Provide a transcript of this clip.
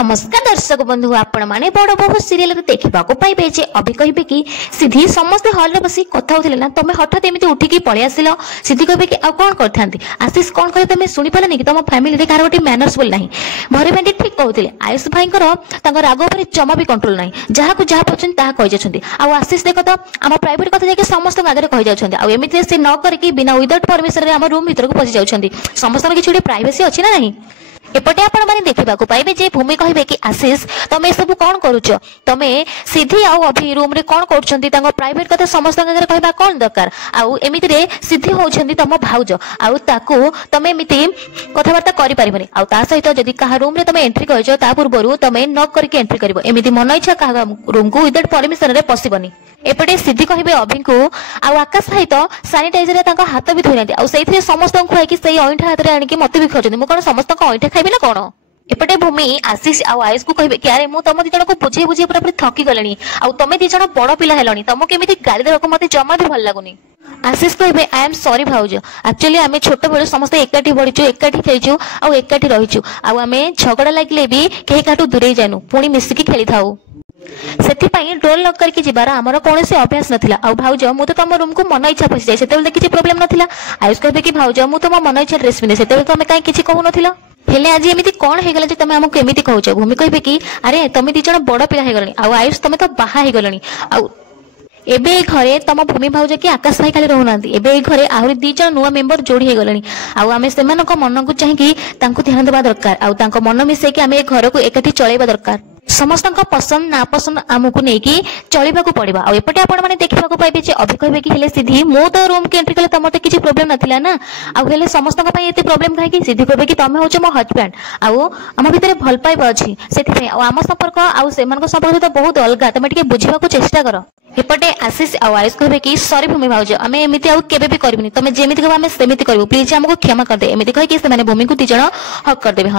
नमस्कार दर्शक बंधु आपण माने बड़ बहु सीरियल देखा पाइबे जे अभी कहे कि सिद्धि समस्ते हॉल रे बसी कथा होथिले ना तमे हठात एमिति उठिकी पळि आसिलो सिद्धि कहे कि आ कोन करथांती आशीष कोन कहे तमे सुनि पालनी कि तम फैमिली रे कार गोटे मैनर्स बोल नाही भरे बेंडी ठीक कहउथिले आयुष भाईकर तांकर राग ऊपर जमा भी कंट्रोल नाही जहा को जहा पछन ताहा कहि जाछंती आ आशीष देखो तो हम प्राइवेट कथा जाके समस्त आगे कहि जाछंती आ एमिति से न करके बिना विदाउट परमिशन रे हम रूम भीतर को पसि जाछंती समस्त किछि गोटे प्राइवेसी अछि ना नाही एपटे आपण माने देखा पाइबे जे भूमि कहे कि आशीष तमे सब कौन करुच तमे सिद्धि आउ अभी रूम रे कौन कर प्राइवेट कथा समस्त कहवा कौन दरकार आउ एमिति रे सिद्धि होउछंती तम भाउज आउ ताकू तमे एमिति कथाबार्ता करि परिबनी आउ ता सहित जदी कहा रूम रे तमे एंट्री करजो ता पूर्वरु तमे न करके एंट्री करबो एमिति मन इच्छा कहा रूम को विदाउट परमिशन रे पसिबनी एपटे सिद्धि कहिबे अभी को आउ आकाश सहित सैनिटाइजर रे तांका हाथ भी धोइनांती आउ सेइथरे समस्त खुआई कि सेई अइठा हाथ रे आनिके मते भी खजनी मु कोन समस्त को अइठा खाइबे ना कोन एपटे भूमि आशीष आउ आयुष को कहिबे कि अरे मु तम दी जण को बुझे बुझे पूरा थकी गलेनी आउ तमे दी जण बड़ पिला हेलनी तमो केमिति गाली देबको मते जमा भी भल लागुनी आशीष कहिबे आई एम सॉरी भाउज एक्चुअली आमे छोट बेले समस्त एकाठी बढिचु एकाठी खेलचु आउ एकाठी रहिचु आउ आमे झगड़ा लागले भी केही काटू दूरे जानु पुणी मिसिकी खेली थाउ सेथिपाई डोर लॉक करके जिबार हमर कोनोसी अभ्यास नथिला आ भाउज मु तो तम रूम को मन इच्छा पसि जाय सेतेबेले किछि प्रॉब्लम नथिला आयुष कहबे कि भाउज मु तो मन इच्छा ड्रेस पिने सेतेबेले तमे काई किछि कहू नथिला हेले आज एमिति कोन हे गेला जे तमे हमकु एमिति कहउछ भूमि कहबे कि अरे तमे दी जण बड़ पिला हे गलनी आ आयुष तमे तो बाहा हे गलनी आ एबे घरे तम भूमि भाउज कि आकाश भाई खाली रहउनांती एबे घरे आहुरी दी जण नुवा मेंबर जोड़ी हे गलनी आ आमे सेमान को मन को चाहि कि तांको ध्यान देबा दरकार आ तांको मन मिसे कि आमे घर को एकाठी चलेबा दरकार समस्त पसंद ना पसंद आमको नहीं चलवा को पड़ा आ एपटे आपण माने देखा पाइबे जे अभी कहे कि सिद्धि मो तो रूम के एंट्री कले तुम तो किसी प्रोब्लेम नथिला ना आ समस्त एते प्रोब्लेम कहीं सिद्धि कहे कि तुम हो मो हजबैंड आम भितर भल पाइबा अच्छी से आम संपर्क आउ संपर्क तो बहुत अलग तुम टे बुझा चेष्टा कर एपटे आशीष आयुष कहे कि सॉरी भूमि भाउज आम एमती आउ केबे भी करबनी तुम जेमिति कहबो आम सेमिति करबो प्लीज हमको क्षमा कर दे एमिति कहि कि से माने भूमि को दी जण हक कर देबे।